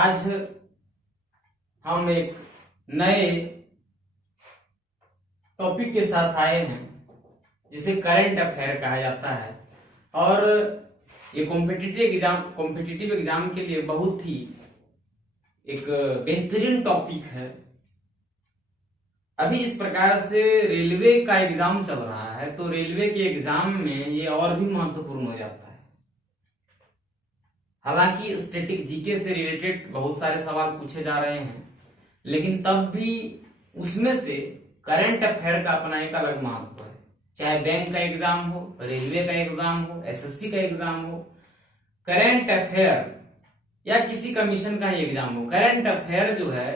आज हम एक नए टॉपिक के साथ आए हैं जिसे करंट अफेयर कहा जाता है और ये कॉम्पिटिटिव एग्जाम के लिए बहुत ही एक बेहतरीन टॉपिक है। अभी इस प्रकार से रेलवे का एग्जाम चल रहा है तो रेलवे के एग्जाम में ये और भी महत्वपूर्ण हो जाता है। हालांकि स्टैटिक जीके से रिलेटेड बहुत सारे सवाल पूछे जा रहे हैं, लेकिन तब भी उसमें से करंट अफेयर का अपना एक अलग महत्व है। चाहे बैंक का एग्जाम हो, रेलवे का एग्जाम हो, एसएससी का एग्जाम हो, करंट अफेयर या किसी कमीशन का ही एग्जाम हो, करंट अफेयर जो है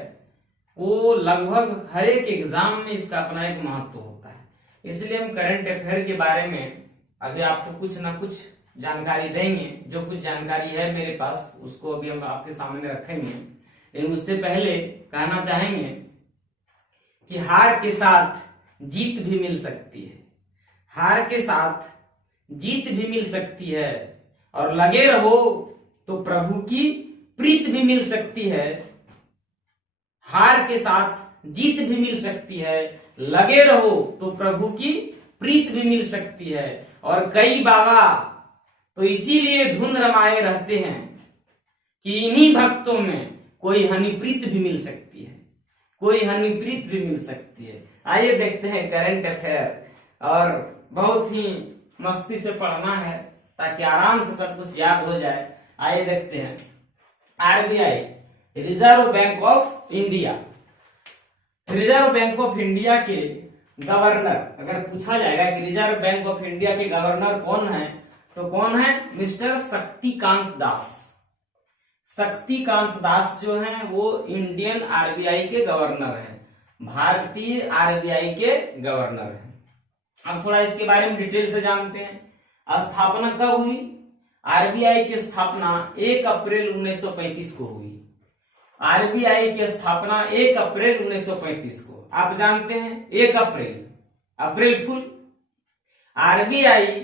वो लगभग हर एक एग्जाम में इसका अपना एक महत्व होता है। इसलिए हम करंट अफेयर के बारे में अभी आपको कुछ ना कुछ जानकारी देंगे। जो कुछ जानकारी है मेरे पास उसको अभी हम आपके सामने रखेंगे, लेकिन उससे पहले कहना चाहेंगे कि हार के साथ जीत भी मिल सकती है, हार के साथ जीत भी मिल सकती है, और लगे रहो तो प्रभु की प्रीत भी मिल सकती है। हार के साथ जीत भी मिल सकती है, लगे रहो तो प्रभु की प्रीत भी मिल सकती है। और कई बाबा तो इसीलिए धुन रमाए रहते हैं कि इन्हीं भक्तों में कोई हनीप्रीत भी मिल सकती है, कोई हनीप्रीत भी मिल सकती है। आइए देखते हैं करंट अफेयर, और बहुत ही मस्ती से पढ़ना है ताकि आराम से सब कुछ याद हो जाए। आइए देखते हैं। RBI, reserve bank of India, reserve bank of India के गवर्नर, अगर पूछा जाएगा कि रिजर्व बैंक ऑफ इंडिया के गवर्नर कौन है तो कौन है? मिस्टर शक्तिकांत दास। शक्तिकांत दास जो है वो इंडियन आरबीआई के गवर्नर है, भारतीय आरबीआई के गवर्नर है। अब थोड़ा इसके बारे में डिटेल से जानते हैं। स्थापना कब हुई? आरबीआई की स्थापना 1 अप्रैल 1935 को हुई। आरबीआई की स्थापना 1 अप्रैल 1935 को। आप जानते हैं 1 अप्रैल, अप्रैल फुल। आरबीआई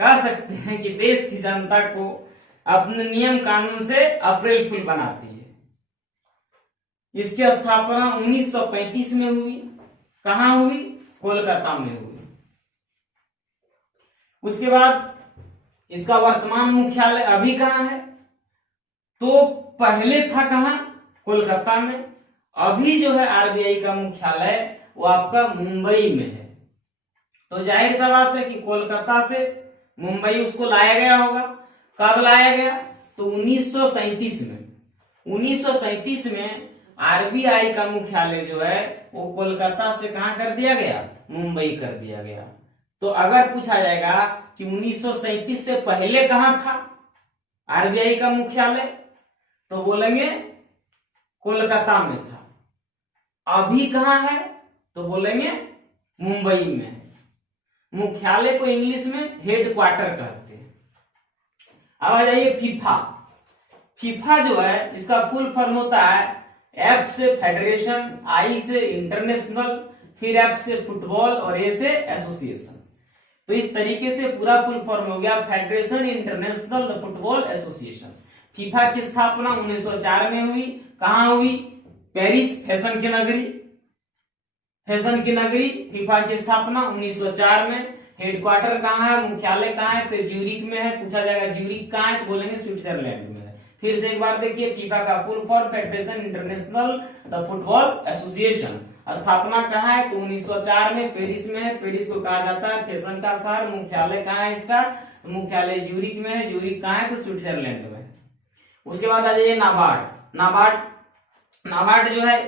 कह सकते हैं कि देश की जनता को अपने नियम कानून से अप्रैल फुल बनाती है। इसकी स्थापना 1935 में हुई। कहां हुई? कोलकाता में हुई। उसके बाद इसका वर्तमान मुख्यालय अभी कहां है? तो पहले था कहां? कोलकाता में। अभी जो है आरबीआई का मुख्यालय वो आपका मुंबई में है। तो जाहिर सा बात है कि कोलकाता से मुंबई उसको लाया गया होगा। कब लाया गया? तो 1937 में। 1937 में आरबीआई का मुख्यालय जो है वो कोलकाता से कहां कर दिया गया? मुंबई कर दिया गया। तो अगर पूछा जाएगा कि 1937 से पहले कहां था आरबीआई का मुख्यालय, तो बोलेंगे कोलकाता में था। अभी कहां है? तो बोलेंगे मुंबई में है। मुख्यालय को इंग्लिश में हेडक्वार्टर कहते हैं। अब आ जाइए फीफा। फीफा जो है इसका फुल फॉर्म होता है एफ से फेडरेशन, आई से इंटरनेशनल, फिर एफ से फुटबॉल और ए से एसोसिएशन। तो इस तरीके से पूरा फुल फॉर्म हो गया federation international football association. FIFA की स्थापना 1904 में हुई। कहां हुई? पेरिस, फैशन की नगरी। फैशन की नगरी फीफा की स्थापना 1904 में। हेडक्वार्टर कहां है? मुख्यालय कहां है? तो ज्यूरिक में है। पूछा जाएगा ज्यूरिक कहां है तो बोलेंगे स्विट्जरलैंड में है। फिर से एक बार देखिए, फीफा का full form federation international the football association. स्थापना कहां है? तो 1904 में पेरिस में है। पेरिस को कहा जाता है फैशन का शहर। मुख्यालय कहां है इसका? तो मुख्यालय ज्यूरिक में है। ज्यूरिक कहां है? तो स्विट्जरलैंड में है। उसके बाद आ जाइए नाबार्ड। नाबार्ड जो है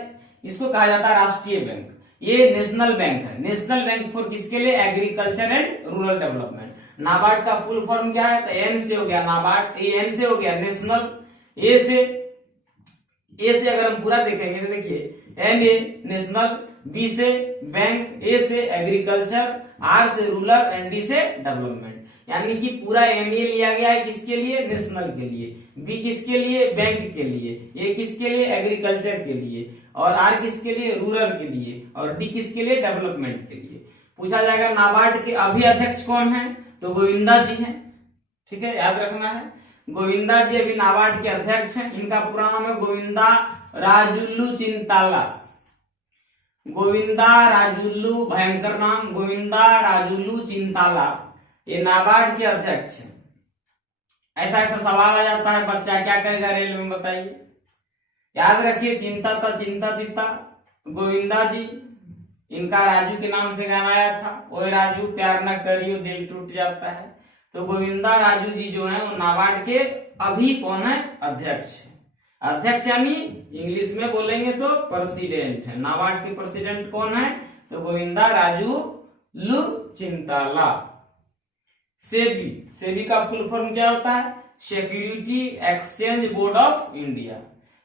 इसको कहा जाता है राष्ट्रीय बैंक। ये नेशनल बैंक है। नेशनल बैंक फॉर किसके लिए? Agriculture and rural development. NABARD का फुल फॉर्म क्या है? तो एन से हो गया नाबार्ड, एन से हो गया नेशनल, ए से अगर हम पूरा देखेंगे तो देखिए एन ए नेशनल, बी से बैंक, ए से एग्रीकल्चर, आर से रूरल एंड डी से डेवलपमेंट। यानी कि पूरा एन ए लिया गया है किसके लिए? नेशनल के लिए। बी किसके लिए? बैंक के लिए। ए किसके लिए? एग्रीकल्चर के लिए। और आर किसके लिए? रूरल के लिए। और डी किसके लिए? डेवलपमेंट के लिए। पूछा जाएगा नाबार्ड के अभी अध्यक्ष कौन है? तो गोविंदा जी हैं। ठीक है, याद रखना है। गोविंदा जी अभी नाबार्ड के अध्यक्ष हैं। इनका पूरा नाम है गोविंदा राजुल्लू चिंताला। गोविंदा राजुल्लू, भयंकर नाम, गोविंदा राजुल्लू चिंताला, ये नाबार्ड के अध्यक्ष हैं। ऐसा ऐसा सवाल आ जाता है, बच्चा क्या करेगा रेलवे में बताइए। याद रखिए, चिंता था चिंता तीता, गोविंदा जी, इनका राजू के नाम से गाना आया था, ओए राजू प्यार न करियो दिल टूट जाता है। तो गोविंदा राजू जी जो है वो नाबार्ड के अभी कौन है, अध्यक्ष है। अध्यक्ष यानी इंग्लिश में बोलेंगे तो प्रेसिडेंट है। नाबार्ड के प्रेसिडेंट कौन है, तो गोविंदा राजुल्लू चिंताला। सेबी, सेबी का फुल फॉर्म क्या होता है, security exchange board of India.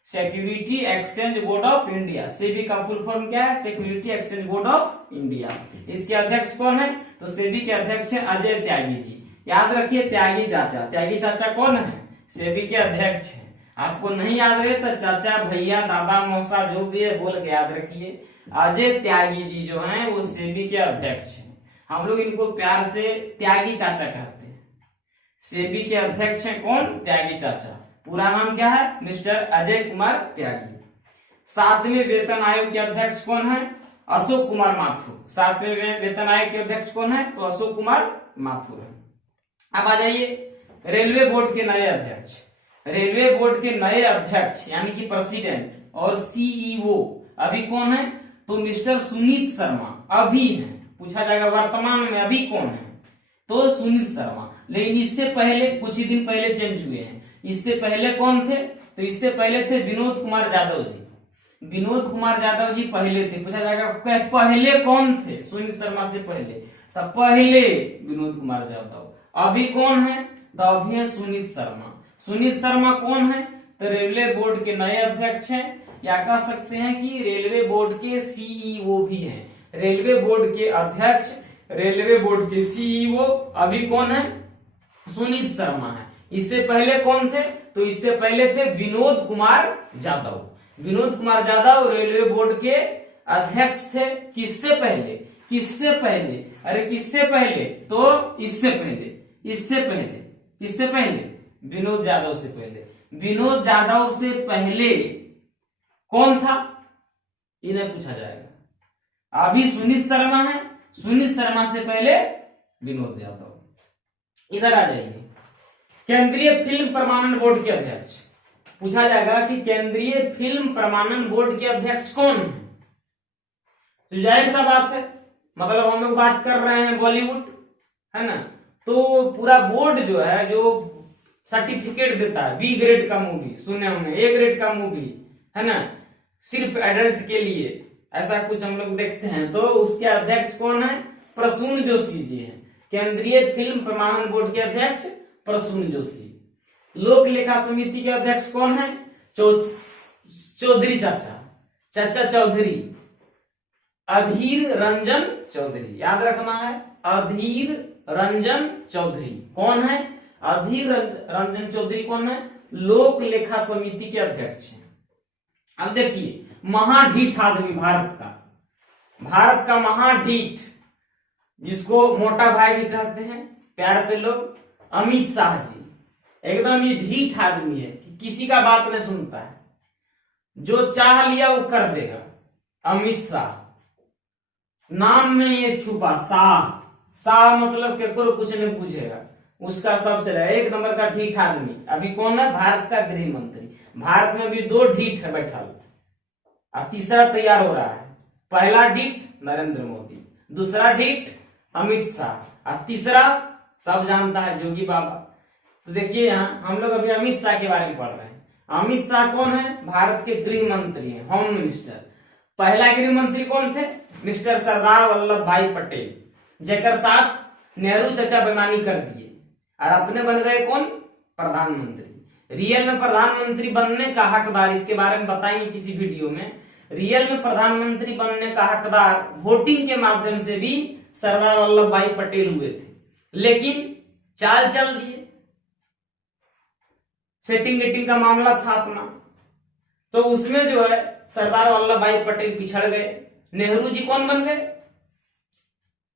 Security exchange board of India, SEBI का फुल फॉर्म क्या है, security exchange board of India. इसके अध्यक्ष कौन है, तो सेबी के अध्यक्ष है अजय त्यागी जी। याद रखिए त्यागी चाचा, त्यागी चाचा कौन है, सेबी के अध्यक्ष है। आपको नहीं याद रहे तो चाचा भैया दादा मौसा जो भी है बोल के याद रखिए। अजय त्यागी जी जो हैं वो सेबी के अध्यक्ष हैं। हम लोग इनको प्यार से त्यागी चाचा कहते हैं। सेबी के अध्यक्ष हैं कौन, त्यागी चाचा। पूरा नाम क्या है, मिस्टर अजय कुमार त्यागी। 7वें वेतन आयोग के अध्यक्ष कौन है, अशोक कुमार माथुर। 7वें वेतन आयोग के अध्यक्ष कौन है, तो अशोक कुमार माथुर है। अब आ जाइए रेलवे बोर्ड के नए अध्यक्ष। रेलवे बोर्ड के नए अध्यक्ष यानी कि प्रेसिडेंट और सीईओ अभी कौन है, तो मिस्टर सुनीत शर्मा अभी हैं। पूछा जाएगा वर्तमान में अभी कौन है, तो सुनीत शर्मा। लेकिन इससे पहले कुछ ही दिन पहले चेंज हुए हैं। इससे पहले कौन थे, तो इससे पहले थे विनोद कुमार यादव जी। विनोद कुमार यादव जी पहले थे। पूछा जाएगा पहले कौन थे, सुनीत शर्मा से पहले, तो पहले विनोद कुमार यादव। अभी कौन है, तो अभी है सुनीत शर्मा। सुनीत शर्मा कौन है, तो रेलवे बोर्ड के नए अध्यक्ष हैं, या कह सकते हैं कि रेलवे बोर्ड के सीईओ भी हैं। रेलवे बोर्ड के अध्यक्ष, रेलवे बोर्ड के सीईओ अभी कौन है, सुनीत शर्मा है। इससे पहले कौन थे, तो इससे पहले थे विनोद कुमार यादव। विनोद कुमार यादव रेलवे बोर्ड के अध्यक्ष थे। किससे पहले, किससे पहले, अरे किससे पहले, तो इससे पहले, इससे पहले, किससे पहले, विनोद यादव से पहले। विनोद यादव से पहले कौन था, इन्हें पूछा जाएगा। अभी सुनीत शर्मा है, सुनीत शर्मा से पहले विनोद यादव। इधर आ जाइए, केंद्रीय फिल्म प्रमाणन बोर्ड के अध्यक्ष। पूछा जाएगा कि केंद्रीय फिल्म प्रमाणन बोर्ड के अध्यक्ष कौन है, तो जाहिर सा बात है, मतलब हम लोग बात कर रहे हैं बॉलीवुड, है ना, तो पूरा बोर्ड जो है जो सर्टिफिकेट देता है, बी ग्रेड का मूवी, सुने हमने ए ग्रेड का मूवी, है ना, सिर्फ एडल्ट के लिए, ऐसा कुछ हम लोग देखते हैं, तो उसके अध्यक्ष कौन है, प्रसून जोशी जी हैं। केंद्रीय फिल्म प्रमाणन बोर्ड के अध्यक्ष प्रसून जोशी। लोक लेखा समिति के अध्यक्ष कौन है, चौधरी चाचा, चाचा चौधरी, अधीर रंजन चौधरी। याद रखना है, अधीर रंजन चौधरी कौन है, अधीर रंजन चौधरी कौन है, लोक लेखा समिति के अध्यक्ष हैं। अब देखिए, महाढीठ आदमी भारत का, भारत का महाढीठ, जिसको मोटा भाई भी कहते हैं प्यार से लोग, अमित शाह जी। एकदम ये ढीठ आदमी है कि किसी का बात नहीं सुनता है, जो चाह लिया वो कर देगा। अमित शाह, नाम में ये छुपा शाह, शाह मतलब केकरो कुछ नहीं पूछेगा, उसका सब चलेगा। एक नंबर का ढीठ आदमी। अभी कौन है, भारत का गृह मंत्री। भारत में भी 2 ढीठ है बैठा, और तीसरा तैयार हो रहा है। पहला ढीठ नरेंद्र मोदी, दूसरा ढीठ अमित शाह, और तीसरा सब जानता है जोगी बाबा। तो देखिए यहाँ हम लोग अभी अमित शाह के बारे में पढ़ रहे हैं। अमित शाह कौन है, भारत के गृह मंत्री हैं, होम मिनिस्टर। पहला गृह मंत्री कौन थे, मिस्टर सरदार वल्लभ भाई पटेल, जेकर साथ नेहरू चचा बेमानी कर दिए और अपने बन गए कौन, प्रधानमंत्री। रियल में प्रधानमंत्री बनने का हकदार, इसके बारे में बताएंगे किसी वीडियो में, रियल में प्रधानमंत्री बनने का हकदार वोटिंग के माध्यम से भी सरदार वल्लभ भाई पटेल हुए थे, लेकिन चाल चल दिए, सेटिंग वेटिंग का मामला था अपना, तो उसमें जो है सरदार वल्लभ भाई पटेल पिछड़ गए। नेहरू जी कौन बन गए,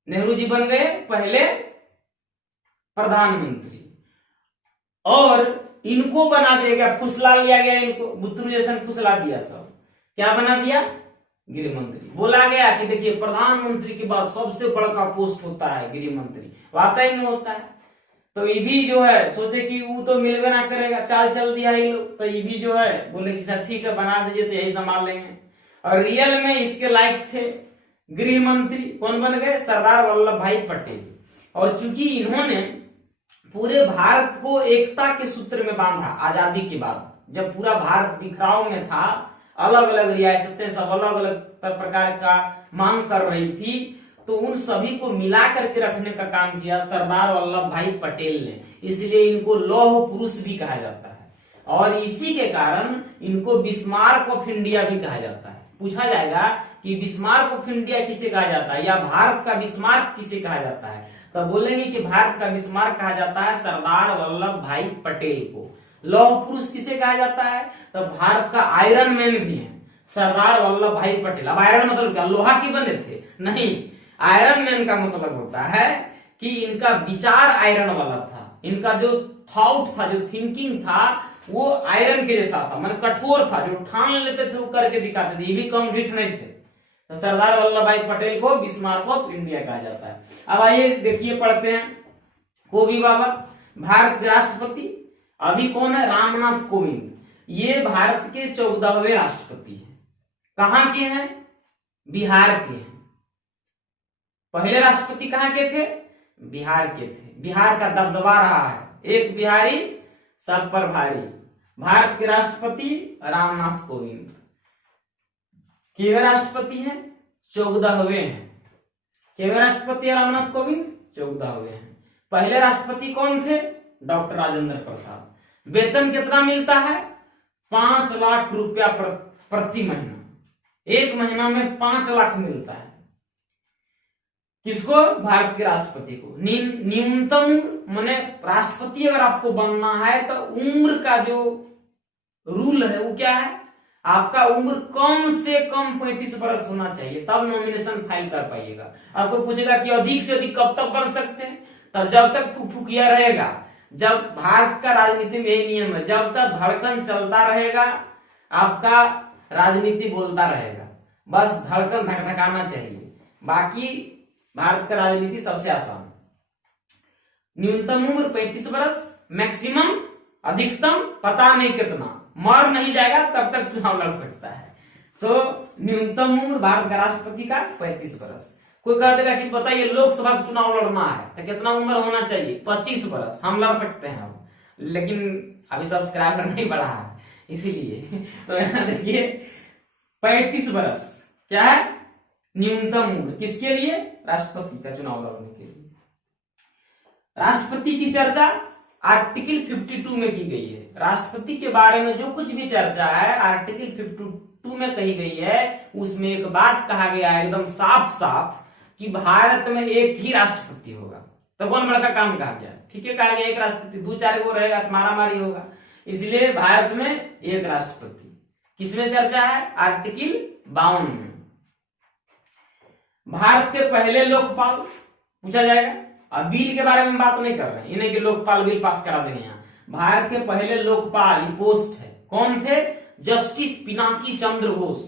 नेहरू जी बन गए पहले प्रधानमंत्री, और इनको बना दिया गया, फुसला लिया गया इनको, बुतरू जैसा फुसला दिया सब। क्या बना दिया? गृह मंत्री। बोला गया कि देखिए प्रधानमंत्री के बाद सबसे बड़ा पोस्ट होता है गृह मंत्री, वाकई में होता है। तो ये भी जो है सोचे कि वो तो मिलवे ना करेगा, चाल चल दिया ये लोग, तो ये भी जो है बोले कि सर ठीक है बना दीजिए तो यही संभाल लेंगे। और रियल में इसके लायक थे गृह मंत्री। कौन बन गए? सरदार वल्लभ भाई पटेल। और चूंकि इन्होंने पूरे भारत को एकता के सूत्र में बांधा, आजादी के बाद जब पूरा भारत बिखराव में था, अलग अलग रियासतें सब अलग अलग प्रकार का मांग कर रही थी, तो उन सभी को मिला करके रखने का काम किया सरदार वल्लभ भाई पटेल ने। इसलिए इनको लौह पुरुष भी कहा जाता है, और इसी के कारण इनको बिस्मार्क ऑफ इंडिया भी कहा जाता है। पूछा जाएगा कि बिस्मार्क ऑफ इंडिया किसे कहा जाता है, या भारत का बिस्मार्क किसे कहा जाता है, तो बोलेंगे कि भारत का बिस्मार्क कहा जाता है सरदार वल्लभ भाई पटेल को। लौह पुरुष किसे कहा जाता है, तो भारत का आयरन मैन भी है सरदार वल्लभ भाई पटेल। अब आयरन मतलब क्या? लोहा के बने थे? नहीं, आयरन मैन का मतलब होता है कि इनका विचार आयरन वाला था, इनका जो थॉट था, जो थिंकिंग था, वो आयरन के जैसा था, मतलब कठोर था, जो ठान लेते थे वो करके दिखाते थे, ये भी कम ढीठ नहीं थे। तो सरदार वल्लभ भाई पटेल को बिस्मार्क ऑफ इंडिया कहा जाता है। अब आइए देखिए पढ़ते हैं। कोबी बाबा भारत के राष्ट्रपति अभी कौन है? रामनाथ कोविंद। ये भारत के 14वें राष्ट्रपति हैं। कहां के हैं? बिहार के हैं। पहले राष्ट्रपति कहां के थे? बिहार के थे। बिहार का दबदबा रहा है, एक बिहारी सब पर भारी। भारत के राष्ट्रपति रामनाथ कोविंद। केवे राष्ट्रपति हैं? 14वें हैं। केवे राष्ट्रपति है रामनाथ कोविंद? 14वें हैं। पहले राष्ट्रपति कौन थे? डॉक्टर राजेंद्र प्रसाद। वेतन कितना मिलता है? 5 लाख रुपया प्रति महीना। एक महीना में 5 लाख मिलता है। किसको? भारत के राष्ट्रपति को। न्यूनतम माने राष्ट्रपति अगर आपको बनना है तो उम्र का जो रूल है वो क्या है? आपका उम्र कम से कम 35 वर्ष होना चाहिए, तब नॉमिनेशन फाइल कर पाइएगा। आपको पूछेगा कि अधिक से अधिक कब तक बन सकते हैं, तब जब तक फुकफुकिया रहेगा। जब भारत का राजनीति में यही नियम है, जब तक धड़कन चलता रहेगा आपका राजनीति बोलता रहेगा, बस धड़कन धकधकाना चाहिए। बाकी भारत का राजनीति सबसे आसान। न्यूनतम उम्र 35 वर्ष, मैक्सिमम अधिकतम पता नहीं कितना, मर नहीं जाएगा तब तक चुनाव लड़ सकता है। तो न्यूनतम उम्र भारत का राष्ट्रपति का 35 वर्ष। कोई कह देगा कि बताइए लोकसभा का चुनाव लड़ना है तो कितना उम्र होना चाहिए? 25 वर्ष। हम लड़ सकते हैं हम, लेकिन अभी सब्सक्राइबर नहीं बढ़ा है इसीलिए। तो यहाँ देखिए 35 वर्ष क्या है न्यूनतम उम्र, किसके लिए? राष्ट्रपति का चुनाव लड़ने के लिए। राष्ट्रपति की चर्चा आर्टिकल 52 में की गई है। राष्ट्रपति के बारे में जो कुछ भी चर्चा है आर्टिकल 52 में कही गई है। उसमें एक बात कहा गया है एकदम साफ साफ कि भारत में एक ही राष्ट्रपति होगा। तो कौन बड़ा का काम कहा गया? ठीक है, कहा गया एक राष्ट्रपति, 2-4 गो रहेगा तो मारामारी होगा, इसलिए भारत में एक राष्ट्रपति। किसमें चर्चा है? आर्टिकल 52 में। भारत के पहले लोकपाल पूछा जाएगा। अब बिल के बारे में बात नहीं कर रहे हैं, इन्हें कि लोकपाल बिल पास करा देंगे। यहाँ भारत के पहले लोकपाल पोस्ट है, कौन थे? जस्टिस पिनाकी चंद्र घोष।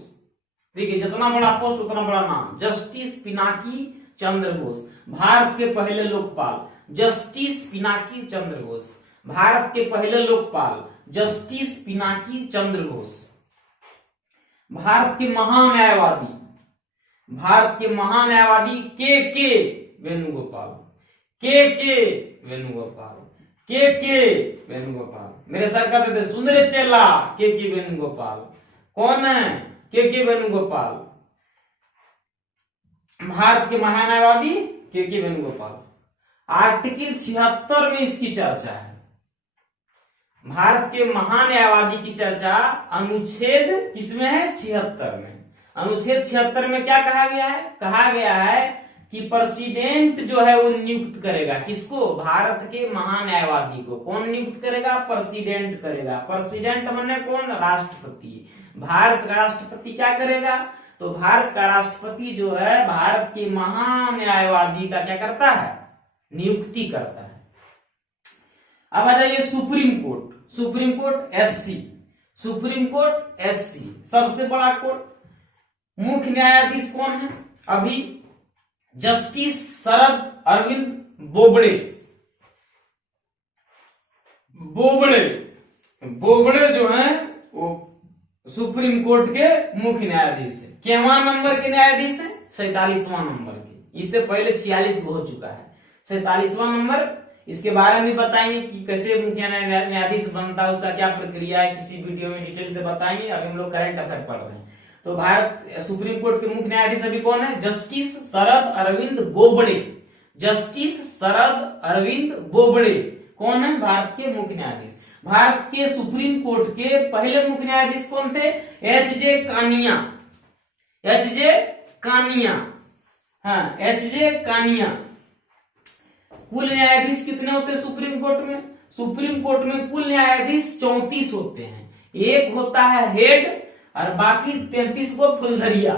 ठीक है, जितना बड़ा पोस्ट उतना बड़ा नाम, जस्टिस पिनाकी चंद्र घोष। भारत के पहले लोकपाल जस्टिस पिनाकी चंद्र घोष। भारत के पहले लोकपाल जस्टिस पिनाकी चंद्र घोष। भारत के महान्यायवादी, भारत के महान्यायवादी के वेणुगोपाल। के वेणुगोपाल। मेरे सर कहते थे सुन रे चेला, के वेणुगोपाल। कौन है? के वेणुगोपाल। भारत के महान्यायवादी के वेणुगोपाल। आर्टिकल 76 में इसकी चर्चा है। भारत के महान्यायवादी की चर्चा अनुच्छेद किसमें है? 76 में। अनुच्छेद 76 में क्या कहा गया है? कहा गया है कि प्रेसिडेंट जो है वो नियुक्त करेगा। किसको? भारत के महान्यायवादी को। कौन नियुक्त करेगा? प्रेसिडेंट करेगा। प्रेसिडेंट माने कौन? राष्ट्रपति। भारत का राष्ट्रपति क्या करेगा? तो भारत का राष्ट्रपति जो है भारत के महान्यायवादी का क्या करता है? नियुक्ति करता है। अब आ जाइए supreme court. Supreme court SC, supreme court SC सबसे बड़ा कोर्ट। मुख्य न्यायाधीश कौन है अभी? जस्टिस शरद अरविंद बोबड़े। बोबड़े बोबड़े जो है वो सुप्रीम कोर्ट के मुख्य न्यायाधीश है। केवां नंबर के न्यायाधीश है? 47वां नंबर के। इससे पहले 46 हो चुका है, 47वां नंबर। इसके बारे में बताएंगे कि कैसे मुख्य न्यायाधीश बनता है, उसका क्या प्रक्रिया है, किसी वीडियो में डिटेल से बताएंगे। अभी हम लोग करंट अफेयर पढ़ रहे हैं। तो भारत सुप्रीम कोर्ट के मुख्य न्यायाधीश अभी कौन है? जस्टिस शरद अरविंद बोबड़े। जस्टिस शरद अरविंद बोबड़े कौन है? भारत के मुख्य न्यायाधीश। भारत के सुप्रीम कोर्ट के पहले मुख्य न्यायाधीश कौन थे? एच.जे. कानिया। एच.जे. कानिया, हाँ एच.जे. कानिया। कुल न्यायाधीश कितने होते हैं सुप्रीम कोर्ट में? सुप्रीम कोर्ट में कुल न्यायाधीश 34 होते हैं। एक होता है हेड और बाकी 33 को फुलधरिया।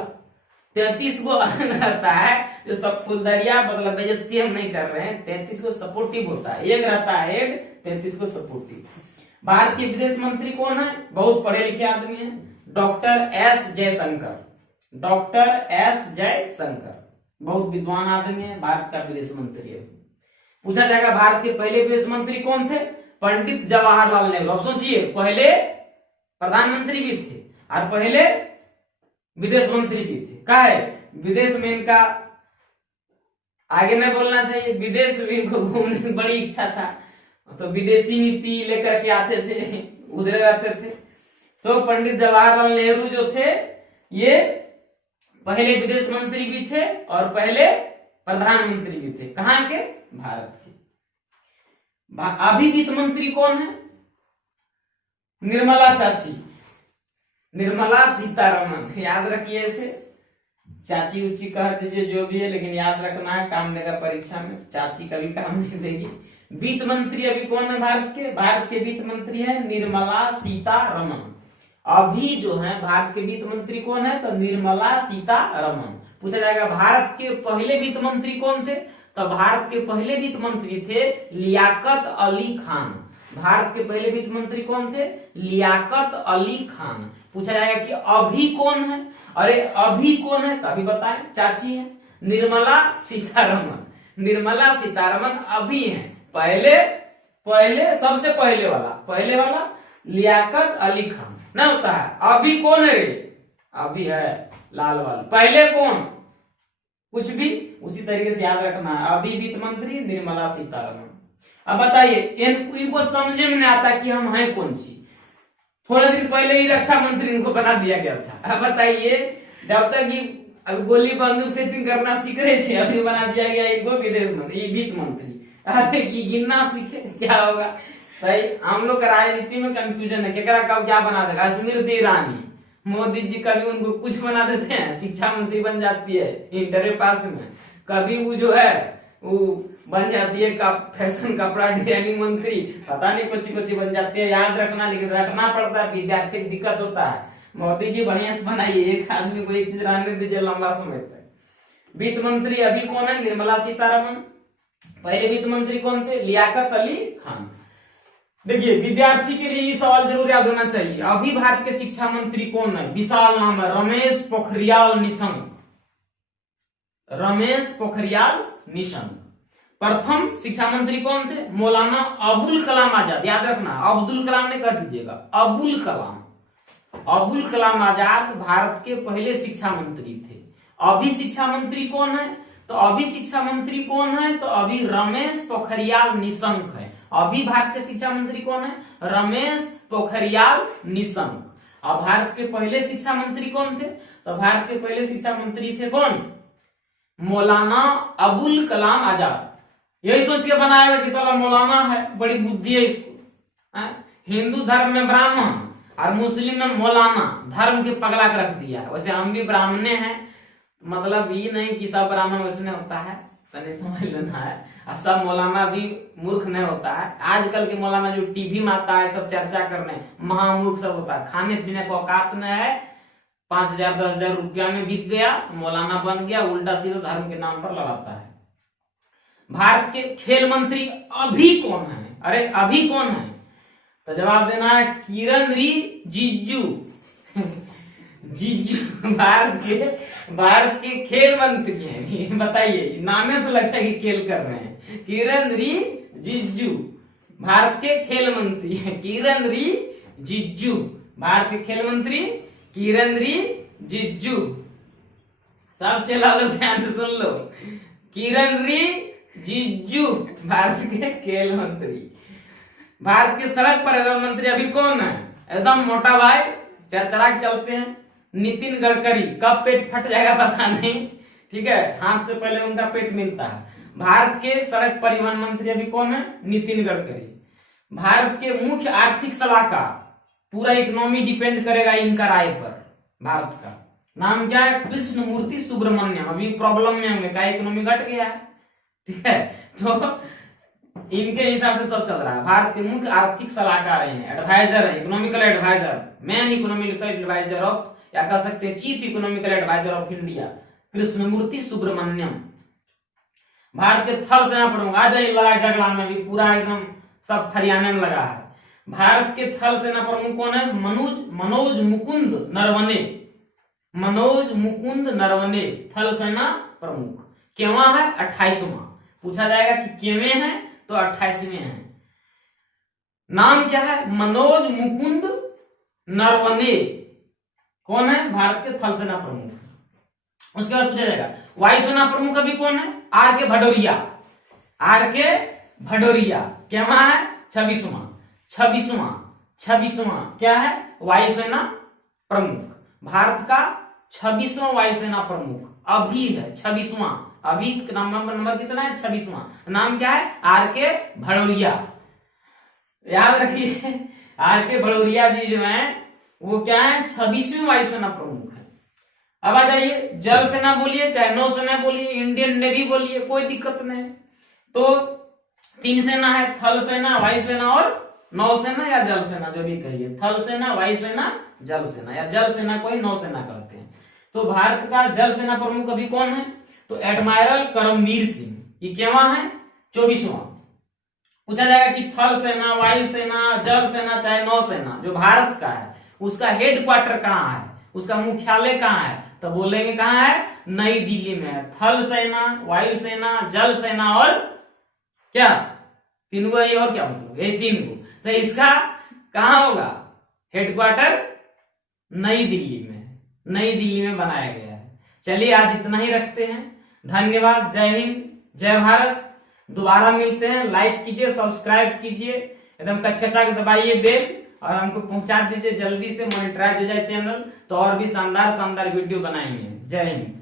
33 को रहता है जो सब फुलधरिया, मतलब बेइज्जती हम नहीं कर रहे हैं। 33 को सपोर्टिव होता है, एक रहता है हेड, 33 को सपोर्टिव। भारत के विदेश मंत्री कौन है? बहुत पढ़े लिखे आदमी है, doctor S Jaishankar. Doctor S Jaishankar बहुत विद्वान आदमी है, भारत का विदेश मंत्री है। पूछा जाएगा भारत के पहले विदेश मंत्री कौन थे? पंडित जवाहरलाल नेहरू। अब सोचिए, पहले प्रधानमंत्री भी थे और पहले विदेश मंत्री भी थे। क्या है? विदेश में इनका आगे नहीं बोलना चाहिए, विदेश में इनको घूमने की बड़ी इच्छा था, तो विदेशी नीति लेकर के आते थे, उधर रहते थे। तो पंडित जवाहरलाल नेहरू जो थे ये पहले विदेश मंत्री भी थे और पहले प्रधानमंत्री भी थे। कहां के? भारत के। अभी वित्त मंत्री कौन है? निर्मला चाची, निर्मला सीतारमण। याद रखिए इसे, चाची उची कह दीजिए जो भी है, लेकिन याद रखना है, काम देगा परीक्षा में। चाची कभी काम नहीं देगी। वित्त मंत्री अभी कौन है भारत के? भारत के वित्त मंत्री है निर्मला सीतारमण। अभी जो है भारत के वित्त मंत्री कौन है? तो निर्मला सीतारमण। पूछा जाएगा भारत के पहले वित्त मंत्री कौन थे? तो भारत के पहले वित्त मंत्री थे लियाकत अली खान। भारत के पहले वित्त मंत्री कौन थे? लियाकत अली खान। पूछा जाएगा कि अभी कौन है? अरे अभी कौन है? तभी बताएं, चाची है निर्मला सीतारमण। निर्मला सीतारमण अभी है। पहले सबसे पहले वाला लियाकत अली खान ना होता है। अभी कौन है रे? अभी है लाल वाला। पहले कौन? कुछ भी उसी तरीके से याद रखना है। अभी वित्त मंत्री निर्मला सीतारमण। अब बताइए, इनको समझे में नहीं आता कि हम हैं कौन सी। थोड़े दिन पहले ही रक्षा मंत्री इनको बना दिया गया था। अब बताइए, जब तक ये अब गोली बंदूक सेटिंग करना सीख रहे थे, अभी बना दिया गया इनको विदेश मंत्री, वित्त मंत्री। अरे ये गिनना सीखे क्या होगा? सही, हम लोग राजनीति में कंफ्यूजन है, केकरा कब क्या बना देगा। स्मृति ईरानी, मोदी जी कभी उनको कुछ बना देते हैं, शिक्षा मंत्री बन जाती है इंटर पास में। कभी वो जो है वो बन जाती है फैशन कपड़ा डिजाइनिंग मंत्री, पता नहीं कुछ बन जाती है। याद रखना, लेकिन रखना पड़ता है, विद्यार्थी को दिक्कत होता है। मोदी जी बढ़िया से बनाइए, एक आदमी को एक चीज रहने दीजिए लंबा समय तक। वित्त मंत्री अभी कौन है? निर्मला सीतारमण। पहले वित्त मंत्री कौन थे? लियाकत अली खान। देखिए, विद्यार्थी के लिए ये सवाल जरूर याद होना चाहिए। अभी भारत के शिक्षा मंत्री कौन है? विशाल नाम है, रमेश पोखरियाल निशंक। रमेश पोखरियाल निशंक। प्रथम शिक्षा मंत्री कौन थे? मौलाना अबुल कलाम आजाद। याद रखना, अब्दुल कलाम ने कर दीजिएगा, अबुल कलाम। अबुल कलाम आजाद भारत के पहले शिक्षा मंत्री थे। अभी शिक्षा मंत्री कौन है? तो अभी शिक्षा मंत्री कौन है? तो अभी रमेश पोखरियाल निशंक है। अभी भारत के शिक्षा मंत्री कौन है? रमेश पोखरियाल निशंक। और भारत के पहले शिक्षा मंत्री कौन थे? तो भारत के पहले शिक्षा मंत्री थे कौन? मौलाना अबुल कलाम आजाद। यही सोच के बनाया कि साला मौलाना है, बड़ी बुद्धि है इसको। हिंदू धर्म में ब्राह्मण और मुस्लिम में मौलाना, धर्म के पगला के रख दिया है। वैसे हम भी ब्राह्मणे हैं, मतलब ये नहीं कि सब ब्राह्मण वैसे होता है, समझ लेना है। और सब मौलाना भी मूर्ख नहीं होता है। आजकल के मौलाना जो टीवी में आता है, सब चर्चा करने, महामूर्ख सब होता है। खाने पीने को औकात में है, 5,000 10,000 रुपया में बिक गया, मौलाना बन गया, उल्टा सीधा धर्म के नाम पर लड़ाता है। भारत के खेल मंत्री अभी कौन है? अरे अभी कौन है? तो जवाब देना है किरण रिजिजू। जिज्जू भारत के खेल मंत्री हैं। बताइए, नामे से लगता है कि खेल कर रहे हैं। किरण रिजिजू भारत के खेल मंत्री हैं। किरण रिजिजू भारत के खेल मंत्री किरण रिजिजू। सब चला लो, ध्यान से सुन लो। किरण रिजिजू भारत के खेल मंत्री। भारत के सड़क परिवहन मंत्री अभी कौन है? एकदम मोटा भाई, चरचरा के चलते हैं, नितिन गडकरी। कब पेट फट जाएगा पता नहीं, ठीक है, हाथ से पहले उनका पेट मिलता है। भारत के सड़क परिवहन मंत्री अभी कौन है? नितिन गडकरी। भारत के मुख्य आर्थिक सलाहकार, पूरा इकोनॉमी डिपेंड करेगा इनका राय पर। भारत का नाम क्या है? कृष्णमूर्ति सुब्रमण्यम। अभी प्रॉब्लम में होंगे, का इकोनॉमी घट गया है, ठीक है, तो इनके हिसाब से सब चल रहा है। भारत के मुख्य आर्थिक सलाहकार हैं, एडवाइजर है, economical advisor, man economical advisor of, या कह सकते हैं chief economical advisor of India, Krishnamurthy Subramanian. Bharat के थल सेना प्रमुख, आ जाइए लड़ाई झगड़ा में भी पूरा एकदम सब हरियाणा में लगा है। भारत के थल सेना प्रमुख कौन है? मनोज मुकुंद नरवणे। मनोज मुकुंद नरवणे थल सेना प्रमुख। केवा है? 28वां। पूछा जाएगा कि केवे है तो 28वें है। नाम क्या है? मनोज मुकुंद नरवणे। कौन है? भारत के थल सेना प्रमुख। उसके बाद पूछा जाएगा वायुसेना प्रमुख अभी कौन है? आर के भदौरिया। आर के भदौरिया क्या है? 26वां। 26वां क्या है? वायुसेना प्रमुख। भारत का 26वां वायुसेना प्रमुख अभी है, 26वां। अभी नंबर कितना है? 26वां। नाम क्या है? आर के भदौरिया। याद रखिए, आर के भदौरिया जी जो है वो क्या है? 26वें वायुसेना प्रमुख है। अब आ जाइए, जल सेना बोलिए चाहे नौसेना बोलिए, इंडियन नेवी बोलिए, कोई दिक्कत नहीं। तो 3 सेना है, थल सेना, वायुसेना और नौसेना या जल सेना, जो भी कहिए। थल सेना, वायुसेना, जल सेना, या जल सेना कोई नौसेना कहते हैं। तो भारत का जल सेना प्रमुख अभी कौन है? तो एडमायरल करमवीर सिंह। ये केवा है? 24वां। पूछा जाएगा कि थल सेना, वायुसेना, जल सेना चाहे नौसेना जो भारत का है उसका हेडक्वार्टर कहाँ है, उसका मुख्यालय कहाँ है? तो बोलेंगे कहाँ है? नई दिल्ली में है। थल सेना, वायुसेना, जल सेना और क्या? तीन को, ये और क्या मतलब? ये 3 को। तो इसका कहाँ होगा हेडक्वार्टर? नई दिल्ली में। नई दिल्ली में बनाया गया है। चलिए आज इतना ही रखते हैं। धन्यवाद। जय हिंद, जय भारत। दोबारा मिलते हैं। लाइक कीजिए, सब्सक्राइब कीजिए, एकदम कचकचा के दबाइए बेल और हमको पहुंचा दीजिए जल्दी से, मोनेटाइज हो जाए चैनल, तो और भी शानदार वीडियो बनाएंगे। जय हिंद।